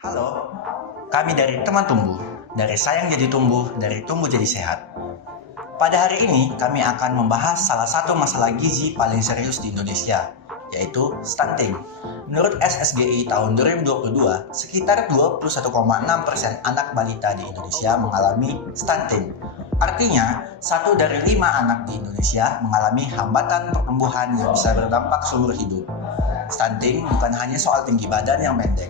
Halo, kami dari Teman Tumbuh, dari Sayang Jadi Tumbuh, dari Tumbuh Jadi Sehat. Pada hari ini, kami akan membahas salah satu masalah gizi paling serius di Indonesia, yaitu stunting. Menurut SSGI tahun 2022, sekitar 21,6% anak balita di Indonesia mengalami stunting. Artinya, 1 dari 5 anak di Indonesia mengalami hambatan pertumbuhan yang bisa berdampak seumur hidup. Stunting bukan hanya soal tinggi badan yang pendek.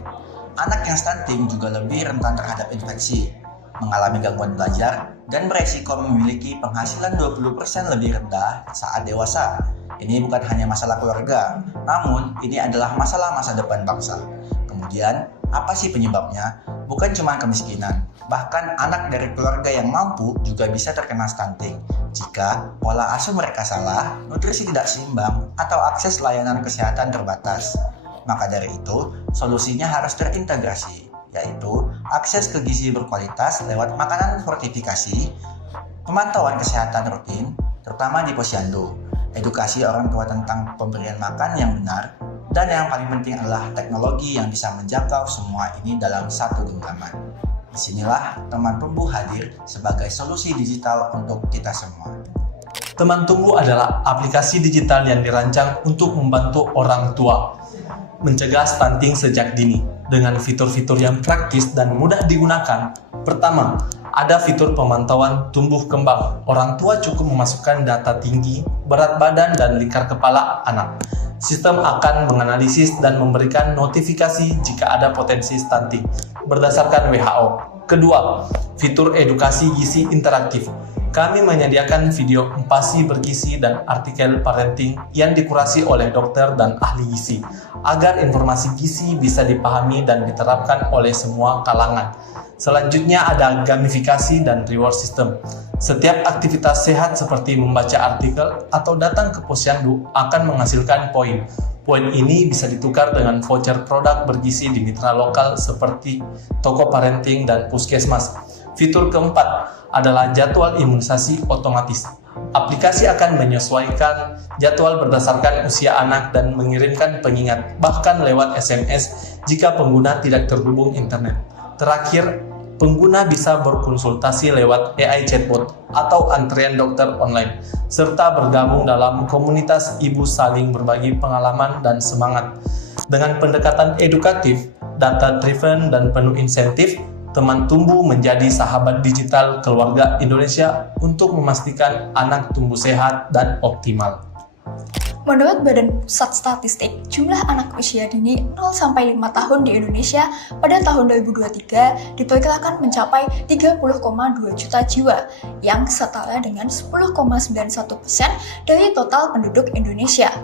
Anak yang stunting juga lebih rentan terhadap infeksi, mengalami gangguan belajar, dan beresiko memiliki penghasilan 20% lebih rendah saat dewasa. Ini bukan hanya masalah keluarga, namun ini adalah masalah masa depan bangsa. Kemudian, apa sih penyebabnya? Bukan cuma kemiskinan, bahkan anak dari keluarga yang mampu juga bisa terkena stunting. Jika pola asuh mereka salah, nutrisi tidak seimbang, atau akses layanan kesehatan terbatas. Maka dari itu, solusinya harus terintegrasi, yaitu akses ke gizi berkualitas lewat makanan fortifikasi, pemantauan kesehatan rutin, terutama di posyandu, edukasi orang tua tentang pemberian makan yang benar, dan yang paling penting adalah teknologi yang bisa menjangkau semua ini dalam satu genggaman. Disinilah Teman Tumbuh hadir sebagai solusi digital untuk kita semua. Teman Tumbuh adalah aplikasi digital yang dirancang untuk membantu orang tua mencegah stunting sejak dini dengan fitur-fitur yang praktis dan mudah digunakan. Pertama, ada fitur pemantauan tumbuh kembang. Orang tua cukup memasukkan data tinggi, berat badan, dan lingkar kepala anak. Sistem akan menganalisis dan memberikan notifikasi jika ada potensi stunting berdasarkan WHO. Kedua, fitur edukasi gizi interaktif. Kami menyediakan video empasi bergizi dan artikel parenting yang dikurasi oleh dokter dan ahli gizi, agar informasi gizi bisa dipahami dan diterapkan oleh semua kalangan. Selanjutnya ada gamifikasi dan reward system. Setiap aktivitas sehat seperti membaca artikel atau datang ke posyandu akan menghasilkan poin. Poin ini bisa ditukar dengan voucher produk bergizi di mitra lokal seperti toko parenting dan puskesmas. Fitur keempat adalah jadwal imunisasi otomatis. Aplikasi akan menyesuaikan jadwal berdasarkan usia anak dan mengirimkan pengingat, bahkan lewat SMS jika pengguna tidak terhubung internet. Terakhir, pengguna bisa berkonsultasi lewat AI chatbot atau antrian dokter online, serta bergabung dalam komunitas ibu saling berbagi pengalaman dan semangat. Dengan pendekatan edukatif, data-driven, dan penuh insentif, Teman Tumbuh menjadi sahabat digital keluarga Indonesia untuk memastikan anak tumbuh sehat dan optimal. Menurut Badan Pusat Statistik, jumlah anak usia dini 0-5 tahun di Indonesia pada tahun 2023 diperkirakan mencapai 30,2 juta jiwa, yang setara dengan 10,91% dari total penduduk Indonesia.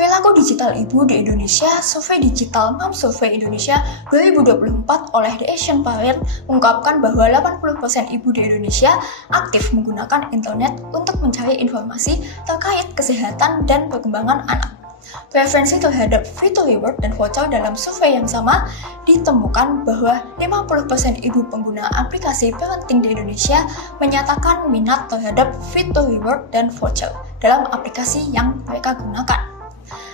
Perilaku digital ibu di Indonesia, Survei Digital Mom Survey Indonesia 2024 oleh The Asian Parent mengungkapkan bahwa 80% ibu di Indonesia aktif menggunakan internet untuk mencari informasi terkait kesehatan dan perkembangan anak. Preferensi terhadap fitur reward dan voucher dalam survei yang sama ditemukan bahwa 50% ibu pengguna aplikasi parenting di Indonesia menyatakan minat terhadap fitur reward dan voucher dalam aplikasi yang mereka gunakan.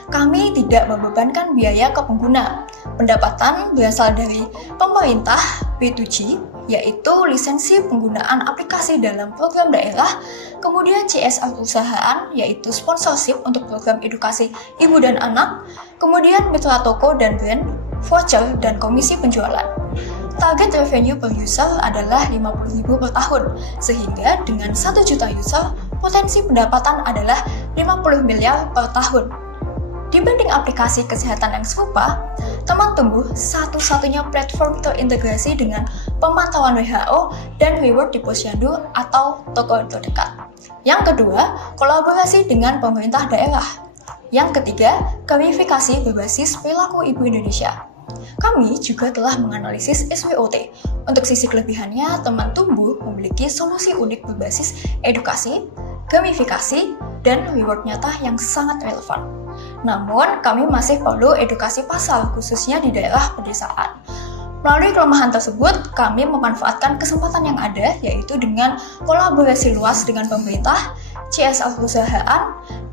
Kami tidak membebankan biaya ke pengguna. Pendapatan berasal dari pemerintah B2G, yaitu lisensi penggunaan aplikasi dalam program daerah, kemudian CSR perusahaan, yaitu sponsorship untuk program edukasi ibu dan anak, kemudian mitra toko dan brand, voucher, dan komisi penjualan. Target revenue per user adalah 50.000 per tahun, sehingga dengan 1 juta user, potensi pendapatan adalah 50 miliar per tahun. Dibanding aplikasi kesehatan yang serupa, Teman Tumbuh satu-satunya platform terintegrasi dengan pemantauan WHO dan reward di posyandu atau toko terdekat. Yang kedua, kolaborasi dengan pemerintah daerah. Yang ketiga, gamifikasi berbasis perilaku ibu Indonesia. Kami juga telah menganalisis SWOT. Untuk sisi kelebihannya, Teman Tumbuh memiliki solusi unik berbasis edukasi, gamifikasi, dan reward nyata yang sangat relevan. Namun, kami masih perlu edukasi pasar, khususnya di daerah pedesaan. Melalui kelemahan tersebut, kami memanfaatkan kesempatan yang ada, yaitu dengan kolaborasi luas dengan pemerintah, CSR perusahaan,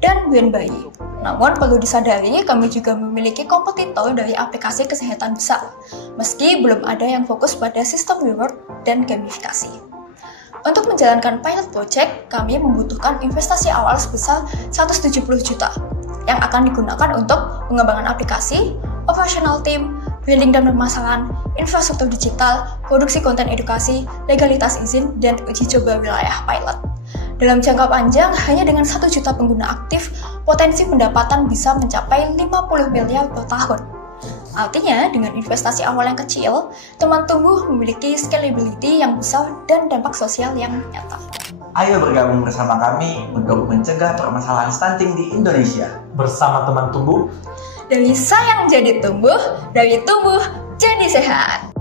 dan brand bayi. Namun perlu disadari, kami juga memiliki kompetitor dari aplikasi kesehatan besar, meski belum ada yang fokus pada sistem reward dan gamifikasi. Untuk menjalankan pilot project, kami membutuhkan investasi awal sebesar 170 juta yang akan digunakan untuk pengembangan aplikasi, operational team, branding dan pemasaran, infrastruktur digital, produksi konten edukasi, legalitas izin, dan uji coba wilayah pilot. Dalam jangka panjang, hanya dengan 1 juta pengguna aktif, potensi pendapatan bisa mencapai 50 miliar per tahun. Artinya, dengan investasi awal yang kecil, Teman Tumbuh memiliki scalability yang besar dan dampak sosial yang nyata. Ayo bergabung bersama kami untuk mencegah permasalahan stunting di Indonesia. Bersama Teman Tumbuh, Dari sayang jadi tumbuh, dari tumbuh jadi sehat.